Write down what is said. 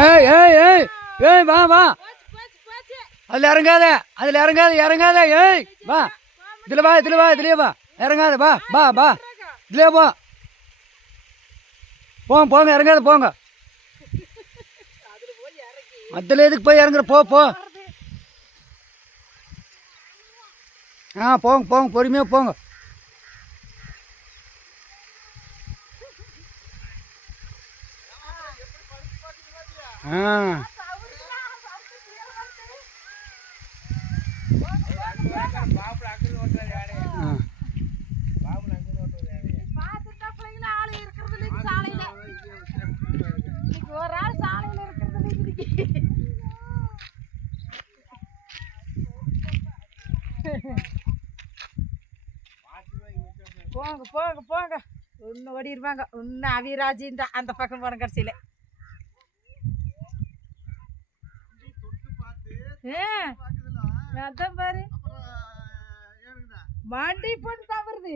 ஏய் ஏய் ஏய் ஏய் வா வா, அதில் இறங்காத, அதில் இறங்காத, இறங்காத. ஏய் வா, இதில் வா, இதில் வா, இதுலேயே வா, இறங்காத, வா வா வா, இதுலேயே போ. போங்க போங்க, இறங்காத போங்க. அதில் எதுக்கு போய் இறங்குற, போ போ. போங்க போங்க, பொறுமையாக போங்க. போங்க போங்க போங்க, ஒன்று ஓடிடுவாங்க. ஒன்று அவிராஜின் தான் அந்த பக்கம் போன கடைசியில். அதான் பாரு, மண்டி போட்டு தவறுது.